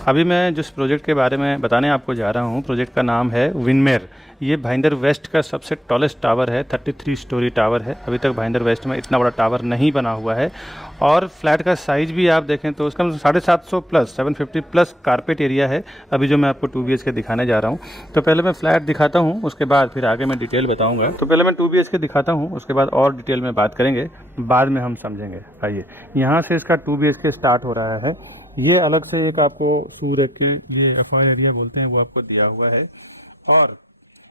अभी मैं जिस प्रोजेक्ट के बारे में बताने आपको जा रहा हूँ, प्रोजेक्ट का नाम है विंडमेर। ये भाईंदर वेस्ट का सबसे टॉलेस्ट टावर है, 33 स्टोरी टावर है। अभी तक भाईंदर वेस्ट में इतना बड़ा टावर नहीं बना हुआ है। और फ्लैट का साइज़ भी आप देखें तो उसका 750 प्लस 750 प्लस कारपेट एरिया है। अभी जो मैं आपको 2 BHK दिखाने जा रहा हूँ, तो पहले मैं फ्लैट दिखाता हूँ, उसके बाद फिर आगे मैं डिटेल बताऊँगा। तो पहले मैं 2 BHK दिखाता हूँ, उसके बाद और डिटेल में बात करेंगे, बाद में हम समझेंगे। आइए, यहाँ से इसका 2 BHK स्टार्ट हो रहा है। ये अलग से एक आपको सूर्य की ये अफायर एरिया बोलते हैं, वो आपको दिया हुआ है। और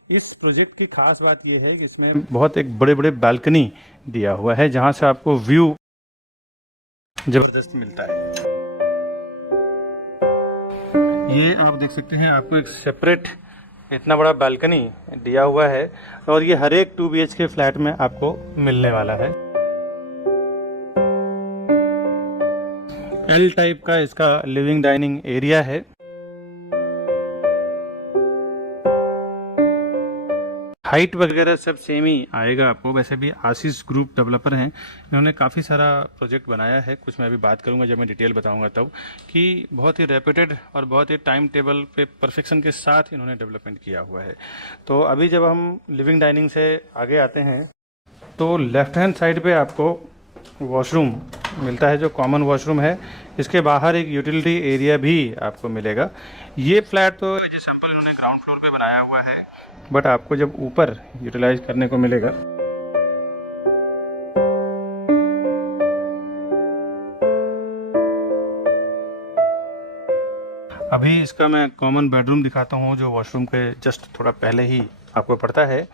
इस प्रोजेक्ट की खास बात ये है कि इसमें बहुत एक बड़े बड़े बालकनी दिया हुआ है, जहाँ से आपको व्यू जबरदस्त मिलता है। ये आप देख सकते हैं, आपको एक सेपरेट इतना बड़ा बालकनी दिया हुआ है, और ये हर एक 2 BHK फ्लैट में आपको मिलने वाला है। एल टाइप का इसका लिविंग डाइनिंग एरिया है। हाइट वगैरह सब सेम ही आएगा आपको। वैसे भी आशीष ग्रुप डेवलपर हैं, इन्होंने काफ़ी सारा प्रोजेक्ट बनाया है। कुछ मैं अभी बात करूंगा जब मैं डिटेल बताऊंगा तब, कि बहुत ही रेप्यूटेड और बहुत ही टाइम टेबल पे परफेक्शन के साथ इन्होंने डेवलपमेंट किया हुआ है। तो अभी जब हम लिविंग डाइनिंग से आगे आते हैं, तो लेफ्ट हैंड साइड पे आपको वॉशरूम मिलता है, जो कॉमन वॉशरूम है। इसके बाहर एक यूटिलिटी एरिया भी आपको मिलेगा। ये फ्लैट तो सिंपल इन्होंने ग्राउंड फ्लोर पे बनाया हुआ है, बट आपको जब ऊपर यूटिलाइज करने को मिलेगा, अभी इसका मैं कॉमन बेडरूम दिखाता हूँ, जो वॉशरूम के जस्ट थोड़ा पहले ही आपको पड़ता है।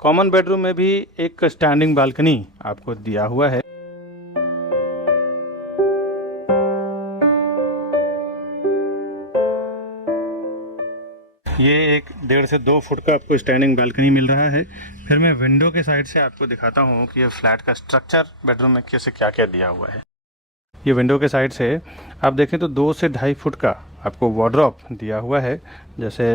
कॉमन बेडरूम में भी एक स्टैंडिंग बालकनी आपको दिया हुआ है। ये एक 1.5 से 2 फुट का आपको स्टैंडिंग बालकनी मिल रहा है। फिर मैं विंडो के साइड से आपको दिखाता हूँ कि ये फ्लैट का स्ट्रक्चर बेडरूम में कैसे क्या क्या दिया हुआ है। ये विंडो के साइड से आप देखें तो 2 से 2.5 फुट का आपको वार्डरोब दिया हुआ है, जैसे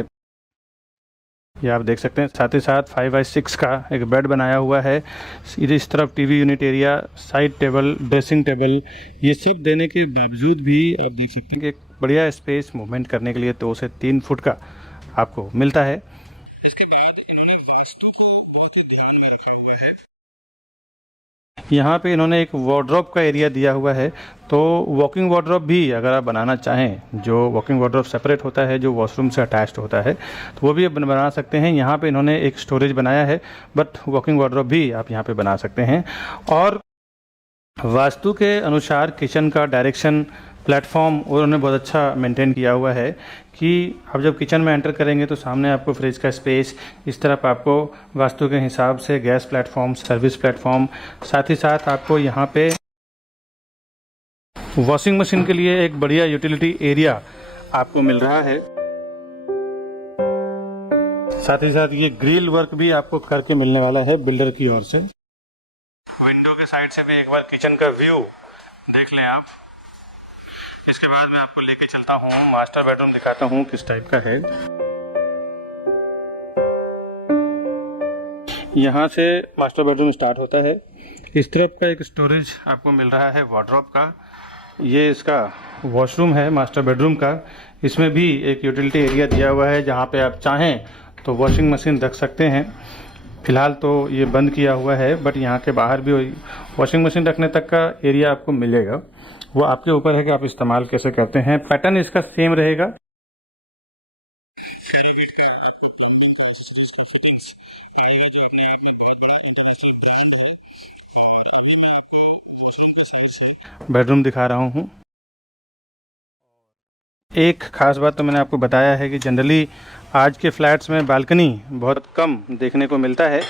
ये आप देख सकते हैं। साथ ही साथ 5x6 का एक बेड बनाया हुआ है। इस तरफ TV unit area, side table, dressing table, ये सब देने के बावजूद भी आप देख सकते हैं कि एक बढ़िया स्पेस मूवमेंट करने के लिए 2 से 3 फुट का आपको मिलता है। इसके बाद इन्होंने वास्तु को बहुत ही ध्यान में रखा हुआ है। यहाँ पे इन्होंने एक वार्डरोब का एरिया दिया हुआ है। तो वॉकिंग वार्डरोब भी अगर आप बनाना चाहें, जो वॉकिंग वार्डरोब सेपरेट होता है, जो वॉशरूम से अटैच्ड होता है, तो वो भी बना सकते हैं। यहाँ पे इन्होंने एक स्टोरेज बनाया है, बट वॉकिंग वार्डरोब भी आप यहाँ पे बना सकते हैं। और वास्तु के अनुसार किचन का डायरेक्शन, प्लेटफॉर्म उन्होंने बहुत अच्छा मेंटेन किया हुआ है, कि आप जब किचन में एंटर करेंगे तो सामने आपको फ्रिज का स्पेस, इस तरफ आपको वास्तु के हिसाब से गैस प्लेटफॉर्म, सर्विस प्लेटफॉर्म, साथ ही साथ आपको यहाँ पे वॉशिंग मशीन के लिए एक बढ़िया यूटिलिटी एरिया आपको मिल रहा है। साथ ही साथ ये ग्रिल वर्क भी आपको करके मिलने वाला है बिल्डर की ओर से। विंडो के साइड से भी एक बार किचन का व्यू देख लें आप। इसके बाद मैं आपको लेके चलता हूँ, मास्टर बेडरूम दिखाता हूँ किस टाइप का है। यहाँ से मास्टर बेडरूम स्टार्ट होता है। इस तरफ का एक स्टोरेज आपको मिल रहा है वार्डरोब का। ये इसका वॉशरूम है मास्टर बेडरूम का। इसमें भी एक यूटिलिटी एरिया दिया हुआ है, जहाँ पे आप चाहें तो वॉशिंग मशीन रख सकते हैं। फिलहाल तो ये बंद किया हुआ है, बट यहाँ के बाहर भी वॉशिंग मशीन रखने तक का एरिया आपको मिलेगा। वो आपके ऊपर है कि आप इस्तेमाल कैसे करते हैं। पैटर्न इसका सेम रहेगा। बेडरूम दिखा रहा हूँ। एक खास बात तो मैंने आपको बताया है कि जनरली आज के फ्लैट्स में बालकनी बहुत कम देखने को मिलता है।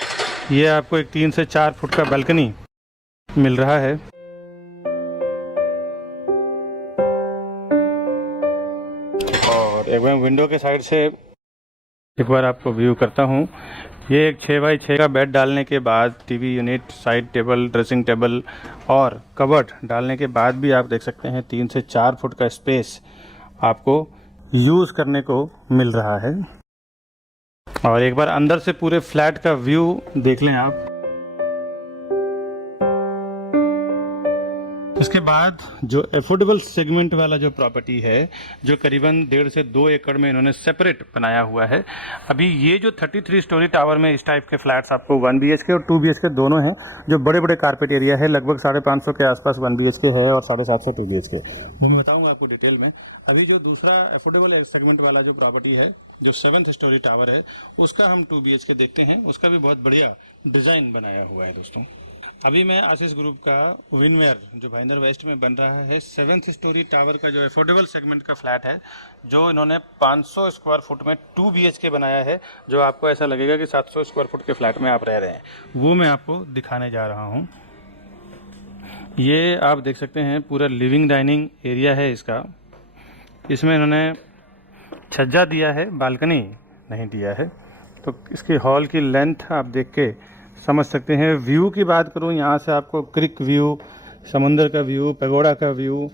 ये आपको एक 3 से 4 फुट का बालकनी मिल रहा है। और एक बार विंडो के साइड से एक बार आपको व्यू करता हूँ। ये एक 6x6 का बेड डालने के बाद, TV unit, side table, dressing table और कबर्ड डालने के बाद भी आप देख सकते हैं 3 से 4 फुट का स्पेस आपको यूज़ करने को मिल रहा है। और एक बार अंदर से पूरे फ्लैट का व्यू देख लें आप। उसके बाद जो एफोर्डेबल सेगमेंट वाला जो प्रॉपर्टी है, जो करीबन 1.5 से 2 एकड़ में इन्होंने सेपरेट बनाया हुआ है। अभी ये जो 33 स्टोरी टावर में इस टाइप के फ्लैट्स आपको 1 BHK और 2 BHK दोनों हैं, जो बड़े बड़े कारपेट एरिया है, लगभग 550 के आसपास 1 BHK है और 750 2 BHK, वो मैं बताऊंगा आपको डिटेल में। अभी जो दूसरा एफोर्डेबल सेगमेंट वाला जो प्रॉपर्टी है, जो 7th स्टोरी टावर है, उसका हम 2 BHK देखते हैं। उसका भी बहुत बढ़िया डिजाइन बनाया हुआ है दोस्तों। अभी मैं आशीष ग्रुप का विनवेयर जो भाईंदर वेस्ट में बन रहा है 7th स्टोरी टावर का जो एफोर्डेबल सेगमेंट का फ्लैट है, जो इन्होंने 500 स्क्वायर फुट में 2 BHK बनाया है, जो आपको ऐसा लगेगा कि 700 स्क्वायर फुट के फ्लैट में आप रह रहे हैं, वो मैं आपको दिखाने जा रहा हूँ। ये आप देख सकते हैं पूरा लिविंग डाइनिंग एरिया है इसका। इसमें इन्होंने छज्जा दिया है, बालकनी नहीं दिया है। तो इसकी हॉल की लेंथ आप देख के समझ सकते हैं। व्यू की बात करूं, यहाँ से आपको क्रिक व्यू, समुंदर का व्यू, पैगोडा का व्यू,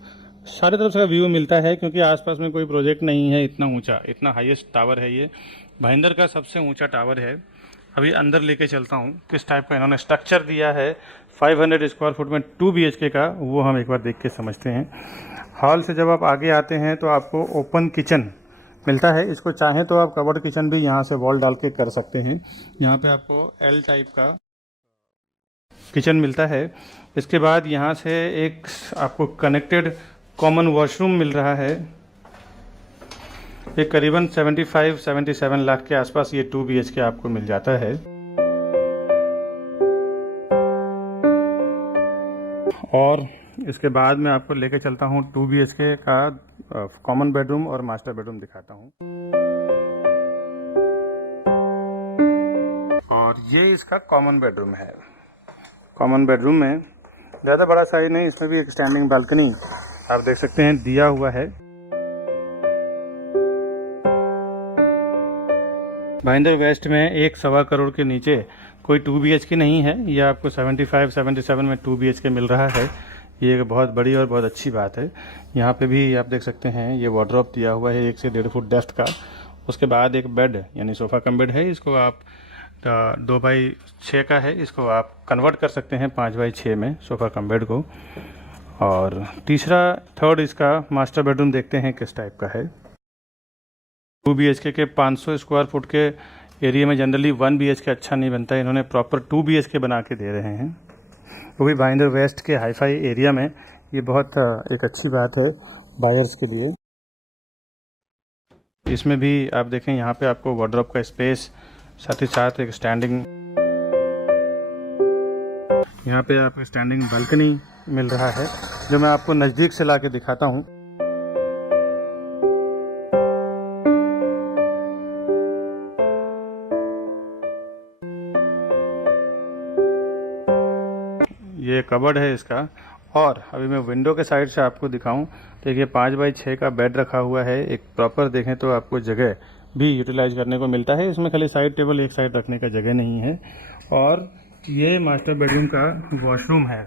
सारे तरफ का व्यू मिलता है, क्योंकि आसपास में कोई प्रोजेक्ट नहीं है इतना ऊंचा। इतना हाईएस्ट टावर है ये, भाईंदर का सबसे ऊंचा टावर है। अभी अंदर लेके चलता हूँ, किस टाइप का इन्होंने स्ट्रक्चर दिया है 500 स्क्वायर फुट में 2 BHK का, वो हम एक बार देख के समझते हैं। हॉल से जब आप आगे आते हैं तो आपको ओपन किचन मिलता है। इसको चाहें तो आप कवर्ड किचन भी यहाँ से वॉल डाल के कर सकते हैं। यहाँ पे आपको एल टाइप का किचन मिलता है। इसके बाद यहाँ से एक आपको कनेक्टेड कॉमन वॉशरूम मिल रहा है। ये करीबन 75-77 लाख के आसपास ये 2 BHK आपको मिल जाता है। और इसके बाद मैं आपको लेके चलता हूँ 2 BHK का कॉमन बेडरूम और मास्टर बेडरूम दिखाता हूँ। और ये इसका कॉमन बेडरूम है। कॉमन बेडरूम में ज़्यादा बड़ा साइज नहीं, इसमें भी एक स्टैंडिंग बालकनी आप देख सकते हैं दिया हुआ है। भाईंदर वेस्ट में 1.25 करोड़ के नीचे कोई 2 BHK नहीं है। ये आपको 75-77 में 2 BHK मिल रहा है। ये एक बहुत बड़ी और बहुत अच्छी बात है। यहाँ पे भी आप देख सकते हैं ये वार्डरोब दिया हुआ है 1 से 1.5 फुट डेप्थ का। उसके बाद एक बेड यानी सोफ़ा कम बेड है। इसको आप 2x6 का है, इसको आप कन्वर्ट कर सकते हैं 5x6 में सोफ़ा कम बेड को। और थर्ड इसका मास्टर बेडरूम देखते हैं किस टाइप का है। 2 BHK के 500 स्क्वायर फुट के एरिया में जनरली 1 BHK अच्छा नहीं बनता है। इन्होंने प्रॉपर 2 BHK बना के दे रहे हैं, वो भी भाईंदर वेस्ट के हाईफाई एरिया में। ये बहुत एक अच्छी बात है बायर्स के लिए। इसमें भी आप देखें, यहाँ पे आपको वार्डरोब का स्पेस, साथ ही साथ एक स्टैंडिंग, यहाँ पे आपको स्टैंडिंग बालकनी मिल रहा है, जो मैं आपको नज़दीक से ला के दिखाता हूँ। ये कबर्ड है इसका। और अभी मैं विंडो के साइड से आपको दिखाऊं तो ये 5x6 का बेड रखा हुआ है। एक प्रॉपर देखें तो आपको जगह भी यूटिलाइज करने को मिलता है। इसमें खाली साइड टेबल एक साइड रखने का जगह नहीं है। और ये मास्टर बेडरूम का वॉशरूम है।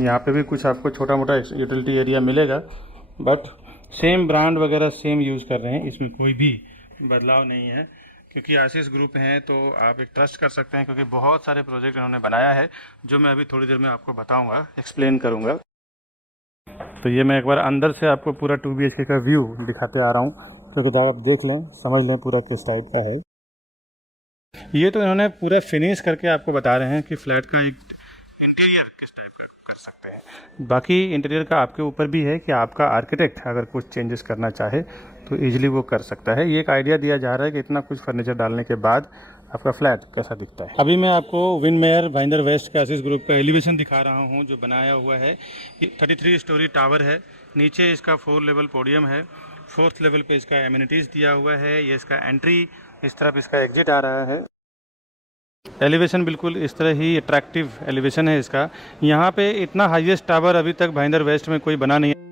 यहाँ पे भी कुछ आपको छोटा मोटा यूटिलिटी एरिया मिलेगा, बट सेम ब्रांड वगैरह सेम यूज़ कर रहे हैं, इसमें कोई भी बदलाव नहीं है। क्योंकि आशीष ग्रुप हैं तो आप एक ट्रस्ट कर सकते हैं, क्योंकि बहुत सारे प्रोजेक्ट इन्होंने बनाया है, जो मैं अभी थोड़ी देर में आपको बताऊंगा, एक्सप्लेन करूंगा। तो ये मैं एक बार अंदर से आपको पूरा 2 BHK का व्यू दिखाते आ रहा हूँ, क्योंकि आप देख लें, समझ लें पूरा किस टाइप का है। ये तो इन्होंने पूरा फिनिश करके आपको बता रहे हैं कि फ्लैट का एक इंटीरियर किस टाइप का कर सकते हैं। बाकी इंटीरियर का आपके ऊपर भी है कि आपका आर्किटेक्ट अगर कुछ चेंजेस करना चाहे तो ईजिली वो कर सकता है। ये एक आइडिया दिया जा रहा है कि इतना कुछ फर्नीचर डालने के बाद आपका फ्लैट कैसा दिखता है। अभी मैं आपको विनमेयर भाईंदर वेस्ट के आशीष ग्रुप का एलिवेशन दिखा रहा हूँ, जो बनाया हुआ है। 33 स्टोरी टावर है, नीचे इसका 4 लेवल पोडियम है, 4th लेवल पे इसका एमिनिटीज़ दिया हुआ है। ये इसका एंट्री, इस तरफ इसका एग्जिट आ रहा है। एलिवेशन बिल्कुल इस तरह ही अट्रैक्टिव एलिवेशन है इसका। यहाँ पे इतना हाईएस्ट टावर अभी तक भाईंदर वेस्ट में कोई बना नहीं है।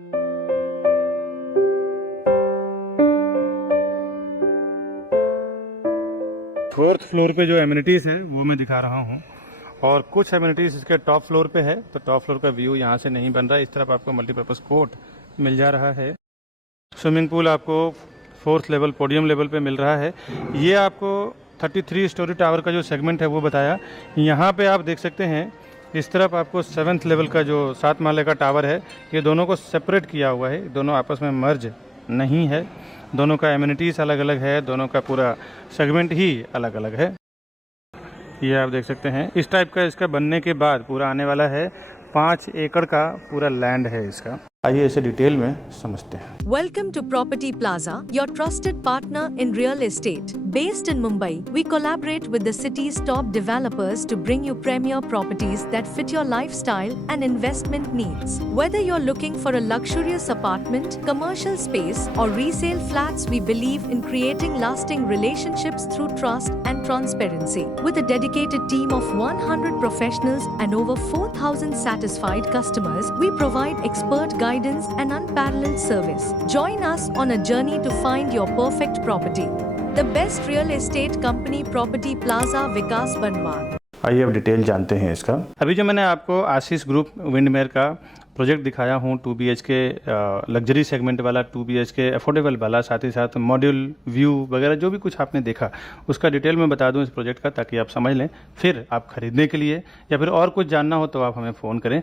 4th फ्लोर पे जो एमिनिटीज़ है वो मैं दिखा रहा हूँ, और कुछ एमिनिटीज़ इसके टॉप फ्लोर पे है। तो टॉप फ्लोर का व्यू यहाँ से नहीं बन रहा है। इस तरफ आपको मल्टीपर्पज़ कोर्ट मिल जा रहा है। स्विमिंग पूल आपको 4th लेवल पोडियम लेवल पे मिल रहा है। ये आपको 33 स्टोरी टावर का जो सेगमेंट है वो बताया। यहाँ पे आप देख सकते हैं इस तरफ आपको 7th लेवल का जो 7 माले का टावर है, ये दोनों को सेपरेट किया हुआ है, दोनों आपस में मर्ज नहीं है, दोनों का एमिनिटीज़ अलग अलग है, दोनों का पूरा सेगमेंट ही अलग अलग है। ये आप देख सकते हैं, इस टाइप का इसका बनने के बाद पूरा आने वाला है। 5 एकड़ का पूरा लैंड है इसका। आइए इसे डिटेल में समझते हैं। Welcome to Property Plaza, your trusted partner in real estate. Based in Mumbai, we collaborate with the city's top developers to bring you premier properties that fit your lifestyle and investment needs. Whether you're looking for a luxurious apartment, commercial space, or resale flats, we believe in creating lasting relationships through trust and transparency. With a dedicated team of 100 professionals and over 4,000 satisfied customers, we provide expert guidance and unparalleled service. Join us on a journey to find your perfect property. The best real estate company, Property Plaza, Vikas Banwal. आइए अब detail जानते हैं इसका। अभी जो मैंने आपको आशीष group विंडमेयर का प्रोजेक्ट दिखाया हूँ, 2 BHK लग्जरी सेगमेंट वाला, 2 BHK अफोर्डेबल वाला, साथ ही साथ मॉड्यूल व्यू वगैरह जो भी कुछ आपने देखा उसका डिटेल में बता दूं इस प्रोजेक्ट का, ताकि आप समझ लें। फिर आप खरीदने के लिए या फिर और कुछ जानना हो तो आप हमें फ़ोन करें।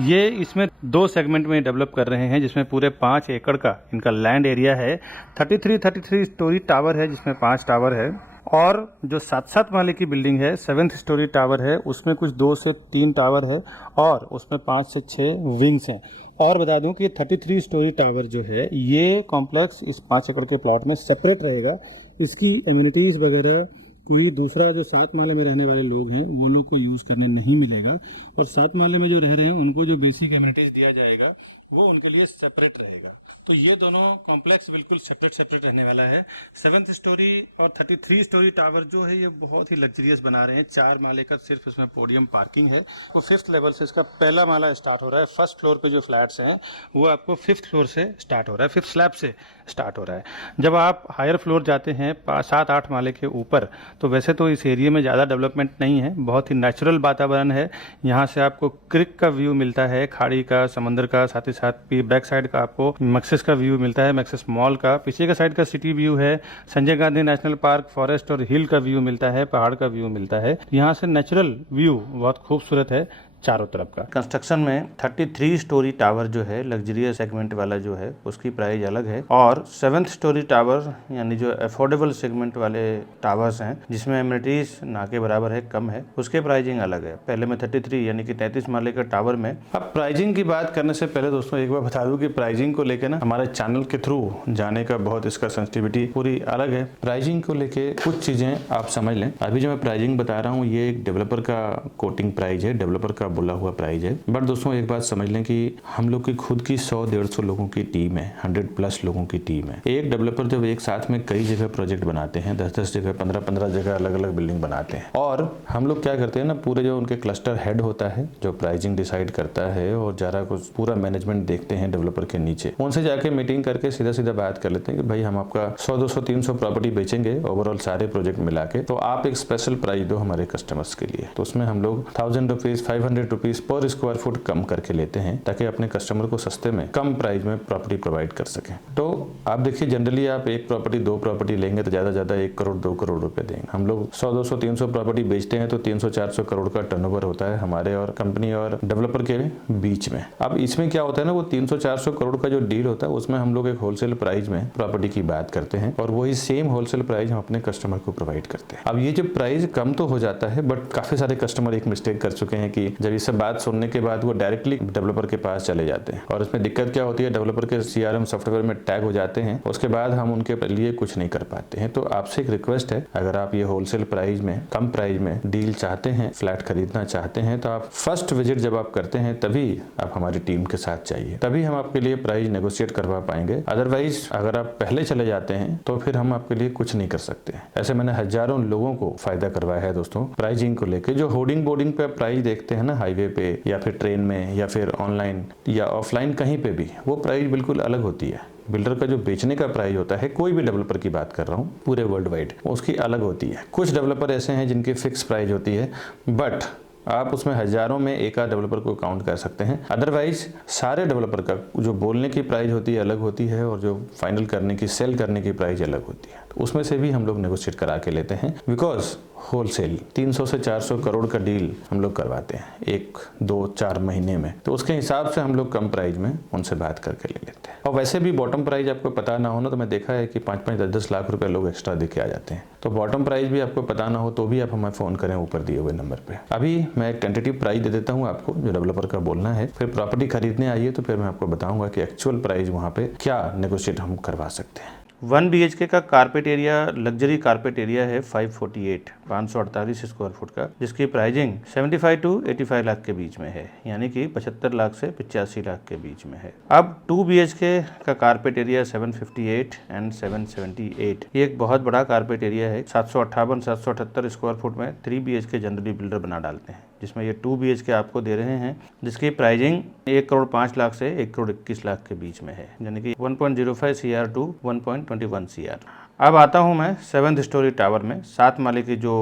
ये इसमें 2 सेगमेंट में डेवलप कर रहे हैं, जिसमें पूरे 5 एकड़ का इनका लैंड एरिया है। 33 स्टोरी टावर है, जिसमें 5 टावर है, और जो 7 माले की बिल्डिंग है, 7th स्टोरी टावर है, उसमें कुछ 2 से 3 टावर है और उसमें 5 से 6 विंग्स हैं। और बता दूं कि 33 स्टोरी टावर जो है, ये कॉम्प्लेक्स इस 5 एकड़ के प्लॉट में सेपरेट रहेगा। इसकी एमिनिटीज़ वगैरह कोई दूसरा जो 7 माले में रहने वाले लोग हैं वो लोग को यूज़ करने नहीं मिलेगा, और 7 माले में जो रह रहे हैं उनको जो बेसिक एमिनिटीज़ दिया जाएगा वो उनके लिए सेपरेट रहेगा। तो ये दोनों कॉम्प्लेक्स बिल्कुल सेपरेट रहने वाला है। 7th स्टोरी और 33 स्टोरी टावर जो है ये बहुत ही लग्जरियस बना रहे हैं। 4 माले का सिर्फ उसमें पोडियम पार्किंग है। वो 5th लेवल से इसका पहला माला स्टार्ट हो रहा है। फर्स्ट फ्लोर पे जो फ्लैट्स हैं वो आपको 5th फ्लोर से स्टार्ट हो रहा है, 5th स्लैब से स्टार्ट हो रहा है। जब आप हायर फ्लोर जाते हैं 7-8 माले के ऊपर, तो वैसे तो इस एरिया में ज़्यादा डेवलपमेंट नहीं है, बहुत ही नेचुरल वातावरण है। यहाँ से आपको क्रिक का व्यू मिलता है, खाड़ी का, समंदर का, साथ ही साथ बैक साइड का आपको मैक्सिस का व्यू मिलता है, मैक्सिस मॉल का। पीछे का साइड का सिटी व्यू है, Sanjay Gandhi national park, forest और हिल का व्यू मिलता है, पहाड़ का व्यू मिलता है। यहाँ से नेचुरल व्यू बहुत खूबसूरत है चारों तरफ का। कंस्ट्रक्शन में 33 स्टोरी टावर जो है लग्जरियस सेगमेंट वाला जो है उसकी प्राइस अलग है, और 7th स्टोरी टावर यानी जो अफोर्डेबल सेगमेंट वाले टावर्स हैं जिसमें एमिनिटीज ना के बराबर है, कम है, उसके प्राइसिंग अलग है। पहले में 33 यानी कि 33 माले का टावर में। अब प्राइसिंग की बात करने से पहले दोस्तों एक बार बता दूं कि प्राइसिंग को लेकर ना हमारे चैनल के थ्रू जाने का बहुत इसका सेंसिटिविटी पूरी अलग है। प्राइसिंग को लेके कुछ चीजें आप समझ लें। अभी जो मैं प्राइसिंग बता रहा हूँ ये एक डेवलपर का कोटिंग प्राइस है, डेवलपर का बोला हुआ प्राइस है। बट दोस्तों एक बात समझ लें कि हम लोग की खुद की 100-150 लोगों की टीम है, 100+ लोगों की टीम है। एक डेवलपर जब एक साथ में कई जगह प्रोजेक्ट बनाते हैं, 10-10 जगह, 15-15 जगह अलग अलग बिल्डिंग बनाते हैं, और हम लोग क्या करते हैं ना, पूरे जो उनके क्लस्टर हेड होता है जो प्राइसिंग डिसाइड करता है और जरा कुछ पूरा मैनेजमेंट देखते हैं डेवलपर के नीचे, उनसे जाके मीटिंग करके सीधा सीधा बात कर लेते हैं कि भाई हम आपका 100-200-300 प्रॉपर्टी बेचेंगे ओवरऑल सारे प्रोजेक्ट मिला के, तो आप एक स्पेशल प्राइस दो हमारे कस्टमर्स के लिए। तो उसमें हम लोग 1000 रुपीज 500 रुपीज पर स्क्वायर फुट कम करके लेते हैं ताकि अपने कस्टमर को सस्ते में कम प्राइस में प्रॉपर्टी प्रोवाइड कर सकें। तो आप देखिए जनरली आप एक प्रॉपर्टी 2 प्रॉपर्टी लेंगे तो ज्यादा 1 करोड़ 2 करोड़ रुपए देंगे। हम लोग 100-200-300 प्रॉपर्टी बेचते हैं तो 300-400 करोड़ का टर्नओवर होता है हमारे और कंपनी और डेवलपर के बीच में। अब इसमें क्या होता है ना, वो 300-400 करोड़ का जो डील होता है उसमें हम लोग एक होलसेल प्राइस में प्रॉपर्टी की बात करते हैं और वही सेम होलसेल प्राइस हम अपने कस्टमर को प्रोवाइड करते हैं। अब ये जो प्राइस कम तो हो जाता है, बट काफी सारे कस्टमर एक मिस्टेक कर चुके हैं कि जब इससे बात सुनने के बाद वो डायरेक्टली डेवलपर के पास चले जाते हैं, और इसमें दिक्कत क्या होती है, डेवलपर के CRM सॉफ्टवेयर में टैग हो जाते हैं, उसके बाद हम उनके लिए कुछ नहीं कर पाते हैं। तो आपसे एक रिक्वेस्ट है, अगर आप ये होलसेल प्राइस में, कम प्राइस में डील चाहते हैं, फ्लैट खरीदना चाहते हैं, तो आप फर्स्ट विजिट जब आप करते हैं तभी आप हमारी टीम के साथ चाहिए, तभी हम आपके लिए प्राइस नेगोशिएट करवा पाएंगे। अदरवाइज अगर आप पहले चले जाते हैं तो फिर हम आपके लिए कुछ नहीं कर सकते। ऐसे मैंने हजारों लोगों को फायदा करवाया है दोस्तों प्राइसिंग को लेकर। जो होर्डिंग बोर्डिंग पे प्राइस देखते हैं ना हाईवे पे या फिर ट्रेन में या फिर ऑनलाइन या ऑफलाइन कहीं पे भी, वो प्राइस बिल्कुल अलग होती है। बिल्डर का जो बेचने का प्राइस होता है, कोई भी डेवलपर की बात कर रहा हूँ पूरे वर्ल्ड वाइड, उसकी अलग होती है। कुछ डेवलपर ऐसे हैं जिनकी फिक्स प्राइस होती है, बट आप उसमें हजारों में एक आध डेवलपर को काउंट कर सकते हैं। अदरवाइज सारे डेवलपर का जो बोलने की प्राइस होती है अलग होती है और जो फाइनल करने की, सेल करने की प्राइस अलग होती है। तो उसमें से भी हम लोग नेगोशिएट करा के लेते हैं, बिकॉज होलसेल 300 से 400 करोड़ का डील हम लोग करवाते हैं 1-2-4 महीने में, तो उसके हिसाब से हम लोग कम प्राइस में उनसे बात करके ले लेते हैं। और वैसे भी बॉटम प्राइस आपको पता ना हो ना, तो मैं देखा है कि 5-5, 10-10 लाख रुपए लोग एक्स्ट्रा दे के आ जाते हैं। तो बॉटम प्राइस भी आपको पता ना हो तो भी आप हमें फ़ोन करें ऊपर दिए हुए नंबर पे। अभी मैं एक टेंटेटिव प्राइस दे देता हूँ आपको जो डेवलपर का बोलना है, फिर प्रॉपर्टी खरीदने आइए तो फिर मैं आपको बताऊंगा कि एक्चुअल प्राइस वहाँ पे क्या नेगोशिएट हम करवा सकते हैं। 1 BHK का carpet area, luxury carpet area है 548 स्क्वायर फुट का, जिसकी प्राइसिंग 75 to 85 लाख के बीच में है, यानी कि 75 लाख से 85 लाख के बीच में है। अब 2 BHK का कारपेट एरिया 758 एंड 778, ये एक बहुत बड़ा कारपेट एरिया है। 758-778 स्क्वायर फुट में 3 BHK जनरली बिल्डर बना डालते हैं, जिसमें ये 2 BHK आपको दे रहे हैं, जिसकी प्राइसिंग 1 करोड़ 5 लाख से 1 करोड़ 21 लाख के बीच में है, यानी कि 1.05 CR टू 1.21 CR। अब आता हूँ मैं 7th स्टोरी टावर में, 7 माले की जो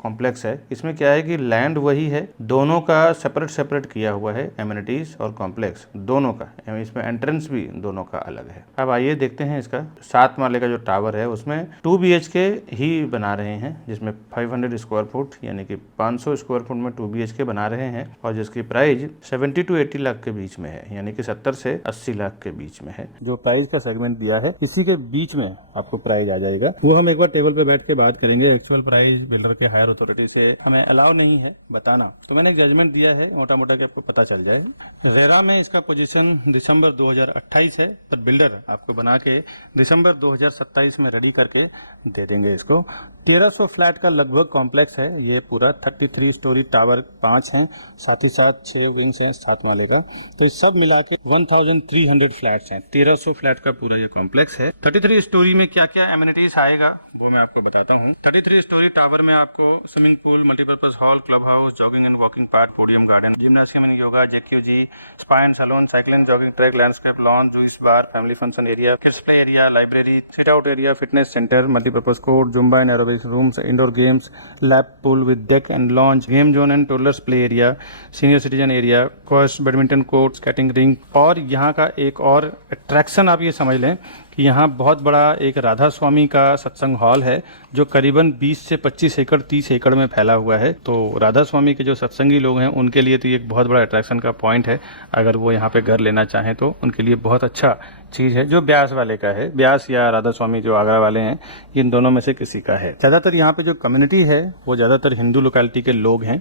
कॉम्प्लेक्स है। इसमें क्या है कि लैंड वही है, दोनों का सेपरेट किया हुआ है, एमिनिटीज और कॉम्प्लेक्स दोनों का, इसमें एंट्रेंस भी दोनों का अलग है। अब आइए देखते हैं इसका 7 माले का जो टावर है उसमें 2 BHK ही बना रहे हैं, जिसमें 500 स्क्वायर फुट यानी कि 500 स्क्वायर फुट में 2 BHK बना रहे हैं, और जिसकी प्राइस 70 to 80 लाख के बीच में है, यानी कि 70 से 80 लाख के बीच में है। जो प्राइस का सेगमेंट दिया है इसी के बीच में आपको प्राइस आ जाएगा, वो हम एक बार टेबल पे बैठ के बात करेंगे। एक्चुअल प्राइस बिल्डर के हायर अथॉरिटी से हमें अलाउ नहीं है बताना, तो मैंने जजमेंट दिया है मोटा मोटा के आपको पता चल जाए। रेरा में इसका पोजीशन दिसंबर 2028 है, तब बिल्डर आपको बना के दिसंबर 2027 में रेडी करके दे देंगे इसको। 1300 फ्लैट का लगभग कॉम्प्लेक्स है ये पूरा, 33 स्टोरी टावर 5 हैं, साथ ही साथ 6 विंग्स हैं 7 माले का, तो इस सब मिला के 1300 फ्लैट्स हैं। 1300 फ्लैट का पूरा ये कॉम्प्लेक्स है। 33 स्टोरी में क्या क्या एमिनिटीज आएगा वो मैं आपको बताता हूँ। 33 स्टोरी टावर में आपको swimming pool, multipurpose hall, club house, jogging and walking park, podium garden, gymnasium and yoga, JQG, spa and salon, cycling, jogging track, landscape lawn, juice bar, family function area, kids play area, library, sit out area, fitness centre, multipurpose court, Zumba and aerobics rooms, indoor games, lap pool with deck and lounge, game zone and toddlers play area, senior citizen area, quest, badminton court, skating ring. और यहाँ का एक और attraction आप ये समझ लें कि यहाँ बहुत बड़ा एक राधा स्वामी का सत्संग हॉल है, जो करीबन 20 से 25 एकड़ 30 एकड़ में फैला हुआ है। तो राधा स्वामी के जो सत्संगी लोग हैं उनके लिए तो ये एक बहुत बड़ा अट्रैक्शन का पॉइंट है। अगर वो यहाँ पे घर लेना चाहें तो उनके लिए बहुत अच्छा चीज़ है, जो ब्यास वाले का है, ब्यास या राधा स्वामी जो आगरा वाले हैं, इन दोनों में से किसी का है। ज़्यादातर यहाँ पे जो कम्युनिटी है वो ज़्यादातर हिंदू लोकेलिटी के लोग हैं,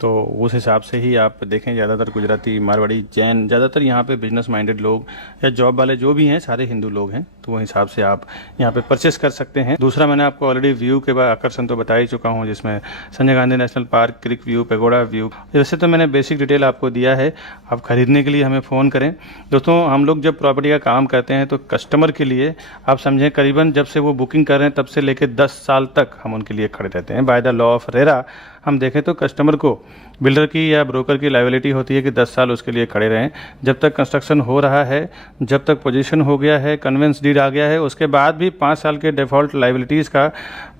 तो उस हिसाब से ही आप देखें, ज़्यादातर गुजराती, मारवाड़ी, जैन, ज़्यादातर यहाँ पे बिजनेस माइंडेड लोग या जॉब वाले जो भी हैं सारे हिंदू लोग हैं, तो वो हिसाब से आप यहाँ पे परचेस कर सकते हैं। दूसरा, मैंने आपको ऑलरेडी व्यू के बाद आकर्षण तो बता ही चुका हूँ, जिसमें संजय गांधी नेशनल पार्क, क्रिक व्यू, पेगोडा व्यू। वैसे तो मैंने बेसिक डिटेल आपको दिया है, आप खरीदने के लिए हमें फ़ोन करें। दोस्तों, हम लोग जब प्रॉपर्टी का काम करते हैं तो कस्टमर के लिए आप समझें करीबन जब से वो बुकिंग कर रहे हैं तब से लेकर 10 साल तक हम उनके लिए खड़े रहते हैं। By the law of RERA हम देखें तो कस्टमर को बिल्डर की या ब्रोकर की लायबिलिटी होती है कि 10 साल उसके लिए खड़े रहें। जब तक कंस्ट्रक्शन हो रहा है, जब तक पोजीशन हो गया है, कन्वेंस डीड आ गया है, उसके बाद भी 5 साल के डिफ़ॉल्ट लायबिलिटीज़ का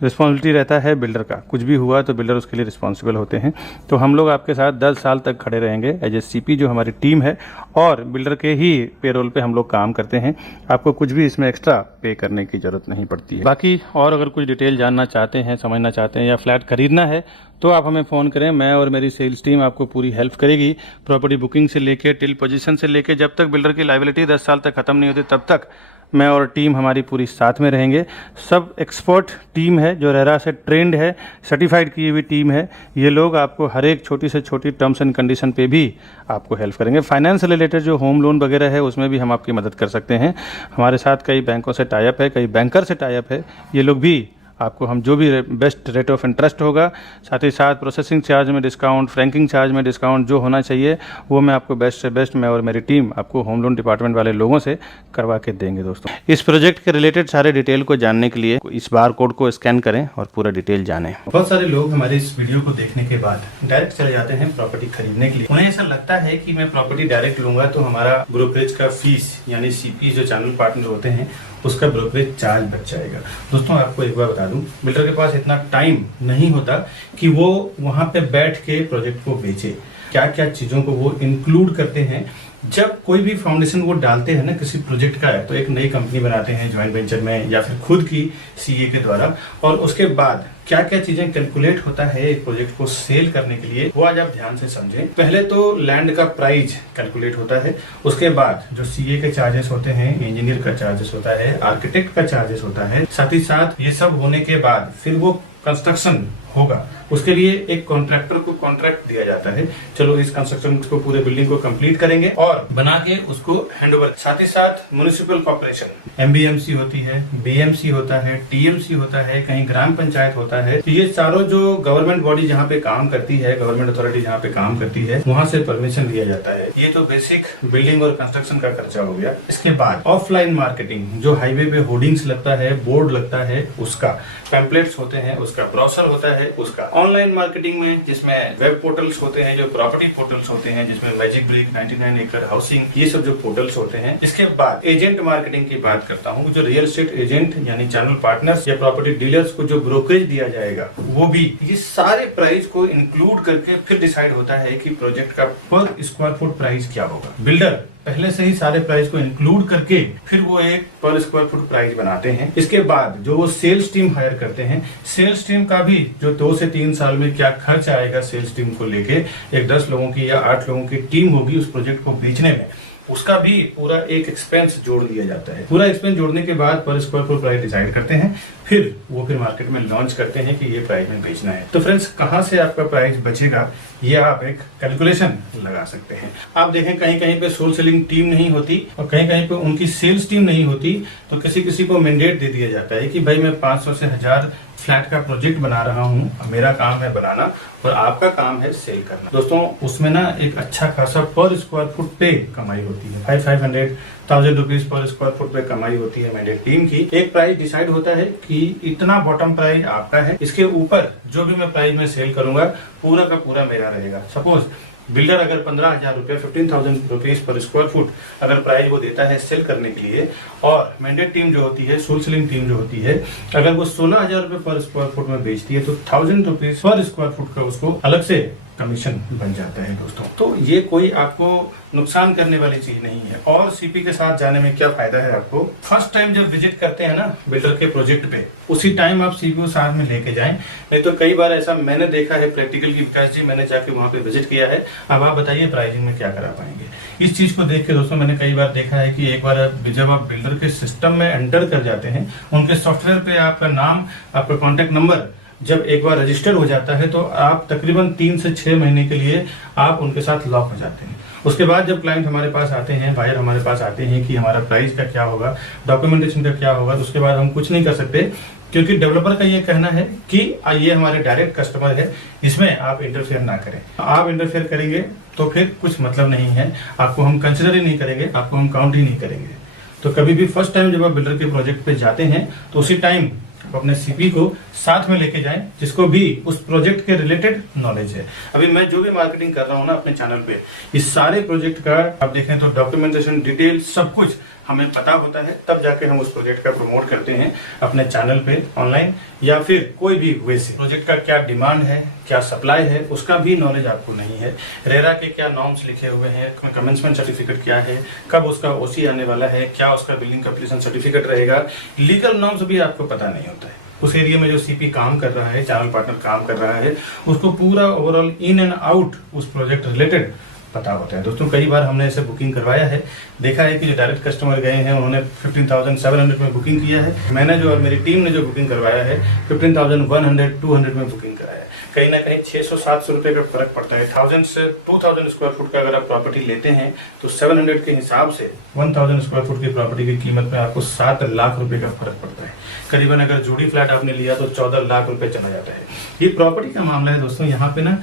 रिस्पॉन्सिबिलिटी रहता है बिल्डर का। कुछ भी हुआ तो बिल्डर उसके लिए रिस्पॉन्सिबल होते हैं। तो हम लोग आपके साथ 10 साल तक खड़े रहेंगे एज ए CP जो हमारी टीम है, और बिल्डर के ही पेरोल पे हम लोग काम करते हैं। आपको कुछ भी इसमें एक्स्ट्रा पे करने की ज़रूरत नहीं पड़ती है। बाकी और अगर कुछ डिटेल जानना चाहते हैं, समझना चाहते हैं या फ्लैट खरीदना है तो आप हमें फ़ोन करें। मैं और मेरी सेल्स टीम आपको पूरी हेल्प करेगी, प्रॉपर्टी बुकिंग से लेके टिल पोजीशन से लेके जब तक बिल्डर की लायबिलिटी 10 साल तक ख़त्म नहीं होती तब तक मैं और टीम हमारी पूरी साथ में रहेंगे। सब एक्सपर्ट टीम है जो रेरा से ट्रेंड है, सर्टिफाइड की हुई टीम है। ये लोग आपको हर एक छोटी से छोटी टर्म्स एंड कंडीशन पे भी आपको हेल्प करेंगे। फाइनेंस से रिलेटेड जो होम लोन वगैरह है उसमें भी हम आपकी मदद कर सकते हैं। हमारे साथ कई बैंकों से टाई अप है, कई बैंकर से टाई अप है। ये लोग भी आपको हम जो भी बेस्ट रेट ऑफ इंटरेस्ट होगा, साथ ही साथ प्रोसेसिंग चार्ज में डिस्काउंट, फ्रैंकिंग चार्ज में डिस्काउंट जो होना चाहिए वो मैं आपको बेस्ट से बेस्ट, मैं और मेरी टीम आपको होम लोन डिपार्टमेंट वाले लोगों से करवा के देंगे। दोस्तों, इस प्रोजेक्ट के रिलेटेड सारे डिटेल को जानने के लिए इस बार कोड को स्कैन करें और पूरा डिटेल जानें। बहुत सारे लोग हमारे इस वीडियो को देखने के बाद डायरेक्ट चले जाते हैं प्रॉपर्टी खरीदने के लिए। उन्हें ऐसा लगता है कि मैं प्रॉपर्टी डायरेक्ट लूंगा तो हमारा ब्रोकरेज का फीस यानी CP जो चैनल पार्टनर होते हैं उसका ब्रोकरेज चार्ज बच जाएगा। दोस्तों, आपको एक बार बता दूं, बिल्डर के पास इतना टाइम नहीं होता कि वो वहां पे बैठ के प्रोजेक्ट को बेचे। क्या क्या चीज़ों को वो इंक्लूड करते हैं जब कोई भी फाउंडेशन वो डालते हैं ना किसी प्रोजेक्ट का है, तो एक नई कंपनी बनाते हैं ज्वाइंट वेंचर में या फिर खुद की सीए के द्वारा, और उसके बाद क्या क्या चीजें कैलकुलेट होता है एक प्रोजेक्ट को सेल करने के लिए, वो आज आप ध्यान से समझें। पहले तो लैंड का प्राइस कैलकुलेट होता है, उसके बाद जो सीए के चार्जेस होते हैं, इंजीनियर का चार्जेस होता है, आर्किटेक्ट का चार्जेस होता है, साथ ही साथ ये सब होने के बाद फिर वो कंस्ट्रक्शन होगा, उसके लिए एक कॉन्ट्रैक्टर को कॉन्ट्रैक्ट दिया जाता है, चलो इस कंस्ट्रक्शन को पूरे बिल्डिंग को कंप्लीट करेंगे और बना के उसको हैंडओवर। साथ ही साथ म्युनिसिपल कॉर्पोरेशन एमबीएमसी होती है, बीएमसी होता है, टीएमसी होता है, कहीं ग्राम पंचायत होता है, तो ये चारों जो गवर्नमेंट बॉडी जहाँ पे काम करती है, गवर्नमेंट अथॉरिटी जहाँ पे काम करती है, वहाँ से परमिशन लिया जाता है। ये तो बेसिक बिल्डिंग और कंस्ट्रक्शन का खर्चा हो गया। इसके बाद ऑफलाइन मार्केटिंग, जो हाईवे पे होर्डिंग्स लगता है, बोर्ड लगता है, उसका पैम्पलेट्स होते हैं, उसका ब्रोशर होता है, उसका ऑनलाइन मार्केटिंग में जिसमें वेब पोर्टल्स होते हैं, जो प्रॉपर्टी पोर्टल्स होते हैं, जिसमें मैजिक ब्रिक, 99 एकड़ हाउसिंग, ये सब जो पोर्टल्स होते हैं। इसके बाद एजेंट मार्केटिंग की बात करता हूँ, जो रियल एस्टेट एजेंट यानी चैनल पार्टनर्स या प्रॉपर्टी डीलर्स को जो ब्रोकरेज दिया जाएगा, वो भी ये सारे प्राइस को इंक्लूड करके फिर डिसाइड होता है कि प्रोजेक्ट का पर स्क्वायर फुट प्राइस क्या होगा। बिल्डर पहले से ही सारे प्राइस को इंक्लूड करके फिर वो एक पर स्क्वायर फुट प्राइस बनाते हैं। इसके बाद जो वो सेल्स टीम हायर करते हैं, सेल्स टीम का भी जो 2 से 3 साल में क्या खर्च आएगा सेल्स टीम को लेके, एक 10 लोगों की या 8 लोगों की टीम होगी उस प्रोजेक्ट को बेचने में, उसका भी पूरा एक एक्सपेंस जोड़ दिया जाता है। पूरा एक्सपेंस जोड़ने के बाद पर स्क्वायर फुट प्राइस डिसाइड करते हैं, फिर वो फिर मार्केट में लॉन्च करते हैं कि ये प्राइस में बेचना है। तो फ्रेंड्स, कहाँ से आपका प्राइस बचेगा, ये आप एक कैलकुलेशन लगा सकते हैं। आप देखें कहीं कहीं पे सोल सेलिंग टीम नहीं होती और कहीं कहीं पे उनकी सेल्स टीम नहीं होती, तो किसी किसी को मैंडेट दे दिया जाता है कि भाई मैं 500 से 1000 फ्लैट का प्रोजेक्ट बना रहा हूँ, मेरा काम है बनाना और आपका काम है सेल करना। दोस्तों, उसमें ना एक अच्छा खासा पर स्क्वायर फुट पे कमाई होती है, 500-1000 रुपीज पर स्क्वायर फुट पे कमाई होती है मैंडेट टीम की। एक प्राइस डिसाइड होता है कि इतना बॉटम प्राइस आपका है, इसके ऊपर जो भी मैं प्राइस में सेल करूंगा पूरा का पूरा मेरा रहेगा। सपोज बिल्डर अगर 15,000 रुपया 15,000 रुपीज पर स्क्वायर फुट अगर प्राइस वो देता है सेल करने के लिए, और मैंडेट टीम जो होती है, सोल सेलिंग टीम जो होती है, अगर वो 16,000 रुपए पर स्क्वायर फुट में बेचती है तो 1000 रुपीज पर स्क्वायर फुट का उसको अलग से कमीशन बन जाता है। दोस्तों, तो ये कोई आपको नुकसान करने वाली चीज नहीं है। और सीपी के साथ जाने में क्या फायदा है आपको, फर्स्ट टाइम जब विजिट करते हैं ना बिल्डर के प्रोजेक्ट पे, उसी टाइम आप सीपी को साथ में लेके जाएं। नहीं तो कई बार ऐसा मैंने देखा है प्रैक्टिकल की, विकास जी मैंने जाके वहां पे विजिट किया है, अब आप बताइए प्राइसिंग में क्या करा पाएंगे। इस चीज को देख के दोस्तों मैंने कई बार देखा है कि एक बार जब आप बिल्डर के सिस्टम में एंटर कर जाते हैं, उनके सॉफ्टवेयर पे आपका नाम, आपका कॉन्टेक्ट नंबर जब एक बार रजिस्टर हो जाता है, तो आप तकरीबन 3 से 6 महीने के लिए आप उनके साथ लॉक हो जाते हैं। उसके बाद जब क्लाइंट हमारे पास आते हैं, बायर हमारे पास आते हैं कि हमारा प्राइस का क्या होगा, डॉक्यूमेंटेशन का क्या होगा, तो उसके बाद हम कुछ नहीं कर सकते, क्योंकि डेवलपर का ये कहना है कि ये हमारे डायरेक्ट कस्टमर है, इसमें आप इंटरफेयर ना करें। आप इंटरफेयर करेंगे तो फिर कुछ मतलब नहीं है, आपको हम कंसिडर ही नहीं करेंगे, आपको हम काउंट ही नहीं करेंगे। तो कभी भी फर्स्ट टाइम जब आप बिल्डर के प्रोजेक्ट पे जाते हैं तो उसी टाइम अपने सीपी को साथ में लेके जाएं, जिसको भी उस प्रोजेक्ट के रिलेटेड नॉलेज है। अभी मैं जो भी मार्केटिंग कर रहा हूँ ना अपने चैनल पे, इस सारे प्रोजेक्ट का आप देखें तो डॉक्यूमेंटेशन, डिटेल सब कुछ हमें पता होता है, तब जाके हम उस प्रोजेक्ट का प्रमोट करते हैं अपने चैनल पे, ऑनलाइन या फिर कोई भी वे से। प्रोजेक्ट का क्या डिमांड है, क्या सप्लाई है, उसका भी नॉलेज आपको नहीं है। रेरा के क्या नॉर्म्स लिखे हुए हैं, कमेंसमेंट सर्टिफिकेट क्या है, कब उसका ओसी आने वाला है, क्या उसका बिल्डिंग कंप्लीशन सर्टिफिकेट रहेगा, लीगल नॉर्म्स भी आपको पता नहीं होता है। उस एरिया में जो सीपी काम कर रहा है, चैनल पार्टनर काम कर रहा है, उसको पूरा ओवरऑल इन एंड आउट उस प्रोजेक्ट रिलेटेड पता होता है। दोस्तों, कई बार हमने ऐसे बुकिंग करवाया है, देखा है कि जो डायरेक्ट कस्टमर गए हैं उन्होंने 15,700 में बुकिंग किया है, मैंने जो और मेरी टीम ने जो बुकिंग करवाया है 15,100-200 में बुकिंग कराया है। कहीं ना कहीं 600-700 रुपए का फर्क पड़ता है। 1000 से 2000 स्क्वायर फुट का अगर आप प्रॉपर्टी लेते हैं तो 700 के हिसाब से 1000 स्क्वायर फुट की प्रॉपर्टी की कीमत में आपको 7 लाख रुपए का फर्क पड़ता है। करीबन अगर जोड़ी फ्लैट आपने लिया तो 14 लाख रुपए चला जाता है। ये प्रॉपर्टी का मामला है दोस्तों, यहाँ पे ना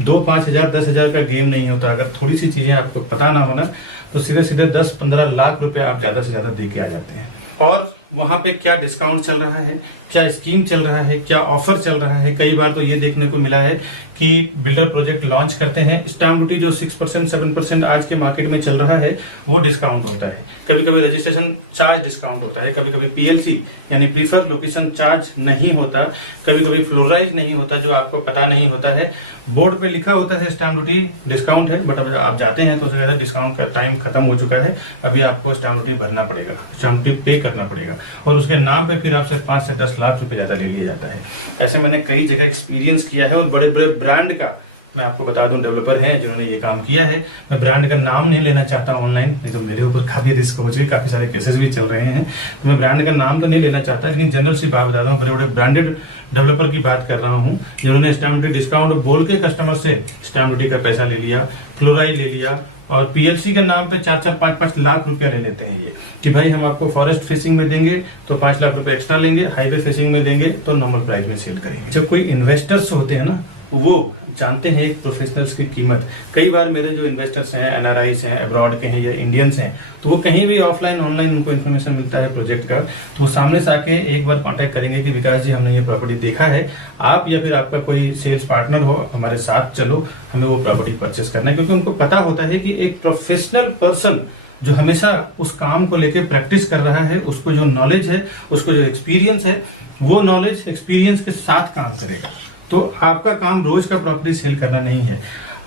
2-5 हजार 10 हजार का गेम नहीं होता। अगर थोड़ी सी चीजें आपको पता ना होना तो सीधे सीधे 10-15 लाख रुपए आप ज्यादा से ज्यादा दे के आ जाते हैं। और वहां पे क्या डिस्काउंट चल रहा है, क्या स्कीम चल रहा है, क्या ऑफर चल रहा है। कई बार तो ये देखने को मिला है कि बिल्डर प्रोजेक्ट लॉन्च करते हैं, स्टैम्प ड्यूटी जो 6%-7% आज के मार्केट में चल रहा है वो डिस्काउंट होता है। कभी कभी रजिस्ट्रेशन चार्ज डिस्काउंट होता है, कभी कभी पीएलसी यानी प्रीफर लोकेशन चार्ज नहीं होता, कभी कभी फ्लोराइज नहीं होता, जो आपको पता नहीं होता है। बोर्ड पे लिखा होता है स्टैम्प ड्यूटी डिस्काउंट है, बट अब आप जाते हैं तो उससे कहते हैं डिस्काउंट का टाइम खत्म हो चुका है, अभी आपको स्टैम्प ड्यूटी भरना पड़ेगा, स्टैम्प ड्यूटी पे करना पड़ेगा, और उसके नाम पे फिर आपसे 5 से 10 लाख रुपए ज्यादा ले लिया जाता है। ऐसे मैंने कई जगह एक्सपीरियंस किया है, और बड़े बड़े ब्रांड का मैं आपको बता दूं डेवलपर हैं जिन्होंने ये काम किया है। मैं ब्रांड का नाम नहीं लेना चाहता ऑनलाइन, नहीं तो मेरे ऊपर काफी रिस्क हो चुकी, काफी सारे केसेस भी चल रहे हैं, तो मैं ब्रांड का नाम तो नहीं लेना चाहता, लेकिन जनरल सी बात बता रहा हूँ, बड़े बड़े ब्रांडेड डेवलपर की बात कर रहा हूँ जिन्होंने स्टैम्प ड्यूटी डिस्काउंट बोल के कस्टमर से स्टैम्प ड्यूटी का पैसा ले लिया, फ्लोराइड ले लिया, और पीएलसी के नाम पे 4-4, 5-5 लाख रुपया ले लेते हैं ये कि भाई हम आपको फॉरेस्ट फेसिंग में देंगे तो 5 लाख रुपए एक्स्ट्रा लेंगे, हाईवे फेसिंग में देंगे तो नॉर्मल प्राइस में सेल करेंगे। जब कोई इन्वेस्टर्स होते हैं ना, वो जानते हैं एक प्रोफेशनल्स की कीमत। कई बार मेरे जो इन्वेस्टर्स हैं, एनआरआईस हैं, अब्रॉड के हैं या इंडियंस हैं, तो वो कहीं भी ऑफलाइन ऑनलाइन उनको इन्फॉर्मेशन मिलता है प्रोजेक्ट का, तो वो सामने से आके एक बार कांटेक्ट करेंगे कि विकास जी हमने ये प्रॉपर्टी देखा है, आप या फिर आपका कोई सेल्स पार्टनर हो हमारे साथ चलो, हमें वो प्रॉपर्टी परचेस करना है। क्योंकि उनको पता होता है कि एक प्रोफेशनल पर्सन जो हमेशा उस काम को लेकर प्रैक्टिस कर रहा है, उसको जो नॉलेज है, उसको जो एक्सपीरियंस है, वो नॉलेज एक्सपीरियंस के साथ काम करेगा। तो आपका काम रोज का प्रॉपर्टी सेल करना नहीं है।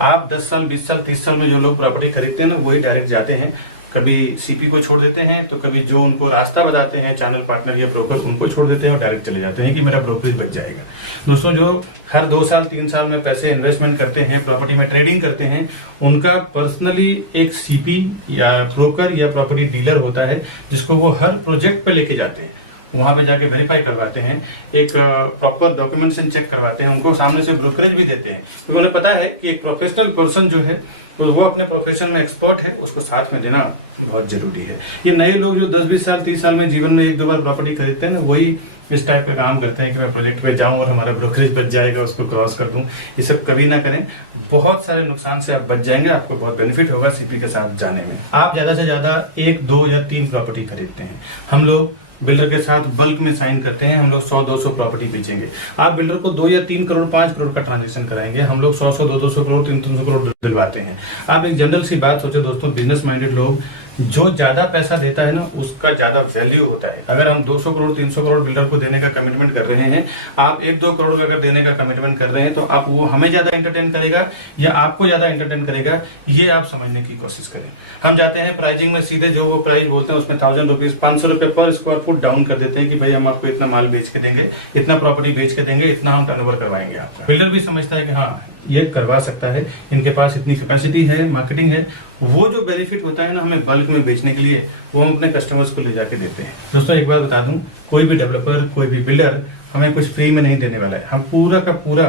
आप 10 साल, 20 साल, 30 साल में जो लोग प्रॉपर्टी खरीदते हैं ना, वही डायरेक्ट जाते हैं, कभी सीपी को छोड़ देते हैं, तो कभी जो उनको रास्ता बताते हैं चैनल पार्टनर या ब्रोकर, उनको छोड़ देते हैं और डायरेक्ट चले जाते हैं कि मेरा ब्रोकरेज बच जाएगा। दोस्तों, जो हर 2 साल 3 साल में पैसे इन्वेस्टमेंट करते हैं, प्रॉपर्टी में ट्रेडिंग करते हैं, उनका पर्सनली एक सीपी या ब्रोकर या प्रॉपर्टी डीलर होता है जिसको वो हर प्रोजेक्ट पे लेके जाते हैं, वहां पे जाके वेरीफाई करवाते हैं, एक प्रॉपर डॉक्यूमेंटेशन चेक करवाते हैं, उनको सामने से ब्रोकरेज भी देते हैं, क्योंकि उन्हें पता है कि एक प्रोफेशनल पर्सन जो है तो वो अपने प्रोफेशन में एक्सपर्ट है, उसको साथ में देना बहुत जरूरी है। ये नए लोग जो 10-20 साल 30 साल में जीवन में 1-2 बार प्रॉपर्टी खरीदते हैं ना, वही इस टाइप का काम करते हैं कि मैं प्रोजेक्ट पे जाऊं और हमारा ब्रोकरेज बच जाएगा, उसको क्रॉस कर दूं। ये सब कभी ना करें, बहुत सारे नुकसान से आप बच जाएंगे, आपको बहुत बेनिफिट होगा सीपी के साथ जाने में। आप ज्यादा से ज्यादा 1, 2 या 3 प्रॉपर्टी खरीदते हैं, हम लोग बिल्डर के साथ बल्क में साइन करते हैं, हम लोग 100-200 प्रॉपर्टी बेचेंगे। आप बिल्डर को 2 या 3 करोड़ 5 करोड़ का ट्रांजेक्शन कराएंगे, हम लोग 100-100, 200 करोड़ 300 करोड़ दिलवाते हैं। आप एक जनरल सी बात सोचे दोस्तों, बिजनेस माइंडेड लोग, जो ज्यादा पैसा देता है ना उसका ज्यादा वैल्यू होता है। अगर हम 200 करोड़ 300 करोड़ बिल्डर को देने का कमिटमेंट कर रहे हैं, आप 1-2 करोड़ अगर देने का कमिटमेंट कर रहे हैं, तो आप वो हमें ज्यादा एंटरटेन करेगा या आपको ज्यादा एंटरटेन करेगा, ये आप समझने की कोशिश करें। हम जाते हैं प्राइसिंग में सीधे जो वो प्राइस बोलते हैं उसमें 1000 रुपीज 500 रुपए पर स्क्वायर फुट डाउन कर देते हैं कि भाई हम आपको इतना माल बेच के देंगे, इतना प्रॉपर्टी बेच के देंगे, इतना हम टर्नओवर करवाएंगे आपका। बिल्डर भी समझता है कि हाँ ये करवा सकता है, इनके पास इतनी कैपेसिटी है, मार्केटिंग है। वो जो बेनिफिट होता है ना हमें बल्क में बेचने के लिए, वो हम अपने कस्टमर्स को ले जाके देते हैं। दोस्तों, एक बात बता दूं, कोई भी डेवलपर, कोई भी बिल्डर हमें कुछ फ्री में नहीं देने वाला है। हम पूरा का पूरा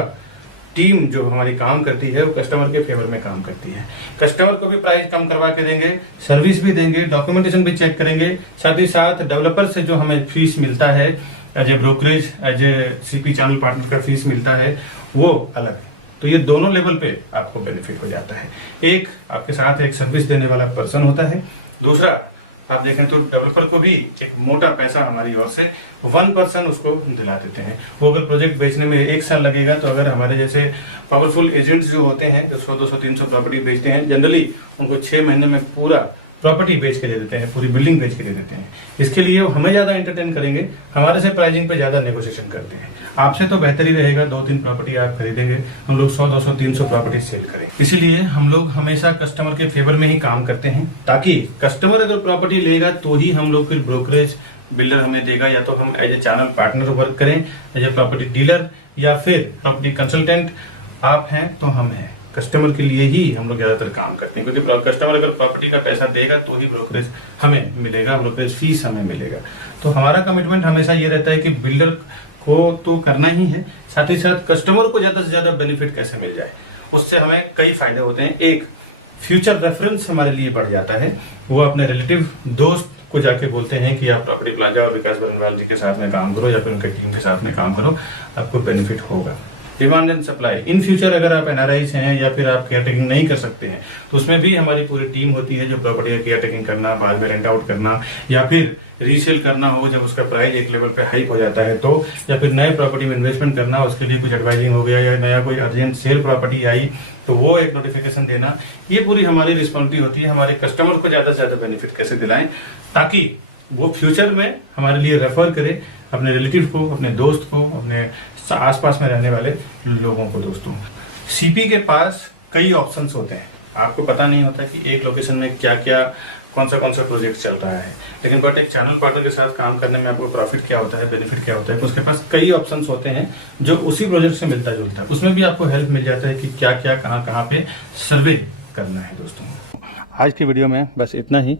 टीम जो हमारी काम करती है वो कस्टमर के फेवर में काम करती है। कस्टमर को भी प्राइस कम करवा के देंगे, सर्विस भी देंगे, डॉक्यूमेंटेशन भी चेक करेंगे, साथ ही साथ डेवलपर से जो हमें फीस मिलता है as a brokerage, as a CP channel partner का फीस मिलता है, वो अलग है। तो ये दोनों लेवल पे आपको बेनिफिट हो जाता है। एक आपके साथ एक सर्विस देने वाला पर्सन होता है, दूसरा आप देखें तो डेवलपर को भी एक मोटा पैसा हमारी ओर से 1% उसको दिला देते हैं। वो अगर प्रोजेक्ट बेचने में 1 साल लगेगा, तो अगर हमारे जैसे पावरफुल एजेंट्स जो होते हैं जो 100-200-300 प्रॉपर्टी बेचते हैं, जनरली उनको 6 महीने में पूरा प्रॉपर्टी बेच के दे देते हैं, पूरी बिल्डिंग बेच के दे देते हैं। इसके लिए वो हमें ज्यादा एंटरटेन करेंगे, हमारे से प्राइसिंग पे ज्यादा नेगोशिएशन करते हैं। आपसे तो बेहतर ही रहेगा 2-3 प्रॉपर्टी आप खरीदेंगे, हम लोग 100-200-300 प्रॉपर्टी सेल करें। इसीलिए हम लोग हमेशा कस्टमर के फेवर में ही काम करते हैं, ताकि कस्टमर अगर प्रॉपर्टी लेगा तो ही हम लोग फिर ब्रोकरेज बिल्डर हमें देगा, या तो हम as a channel partner work करें, एज ए प्रॉपर्टी डीलर, या फिर प्रॉपर्टी कंसल्टेंट आप हैं तो हम हैं। कस्टमर के लिए ही हम लोग ज्यादातर काम करते हैं, क्योंकि कस्टमर अगर प्रॉपर्टी का पैसा देगा तो ही ब्रोकरेज हमें मिलेगा, ब्रोकरेज फीस हमें मिलेगा। तो हमारा कमिटमेंट हमेशा ये रहता है कि बिल्डर को तो करना ही है, साथ ही साथ कस्टमर को ज्यादा से ज्यादा बेनिफिट कैसे मिल जाए, उससे हमें कई फायदे होते हैं। एक, फ्यूचर रेफरेंस हमारे लिए बढ़ जाता है। वो अपने रिलेटिव दोस्त को जाके बोलते हैं कि आप प्रॉपर्टी प्लाजा और विकास बरनवाल जी के साथ में काम करो या फिर उनके टीम के साथ में काम करो, आपको बेनिफिट होगा। Demand and supply, in future अगर आप एनआरआईस हैं या फिर आप केयर टेकिंग नहीं कर सकते हैं, तो उसमें भी हमारी पूरी टीम होती है जो प्रॉपर्टी का केयर टेकिंग करना, बाद में रेंट आउट करना, या फिर रीसेल करना हो जब उसका प्राइस एक लेवल पे हाइक हो जाता है तो, या फिर नए प्रॉपर्टी में इन्वेस्टमेंट करना, उसके लिए कुछ एडवाइजिंग हो गया, या नया कोई अर्जेंट सेल प्रॉपर्टी आई तो वो एक नोटिफिकेशन देना, ये पूरी हमारी रिस्पॉन्सिबिलिटी होती है। हमारे कस्टमर को ज्यादा से ज्यादा बेनिफिट कैसे दिलाएं, ताकि वो फ्यूचर में हमारे लिए रेफर करे अपने रिलेटिव को, अपने दोस्त को, अपने आसपास में रहने वाले लोगों को। दोस्तों, सीपी के पास कई ऑप्शंस होते हैं, आपको पता नहीं होता कि एक लोकेशन में क्या क्या कौन सा प्रोजेक्ट चल रहा है, लेकिन बट एक चैनल पार्टनर के साथ काम करने में आपको प्रॉफिट क्या होता है, बेनिफिट क्या होता है, उसके पास कई ऑप्शंस होते हैं जो उसी प्रोजेक्ट से मिलता जुलता है। उसमें भी आपको हेल्प मिल जाता है कि क्या क्या कहाँ पे सर्वे करना है। दोस्तों, आज की वीडियो में बस इतना ही।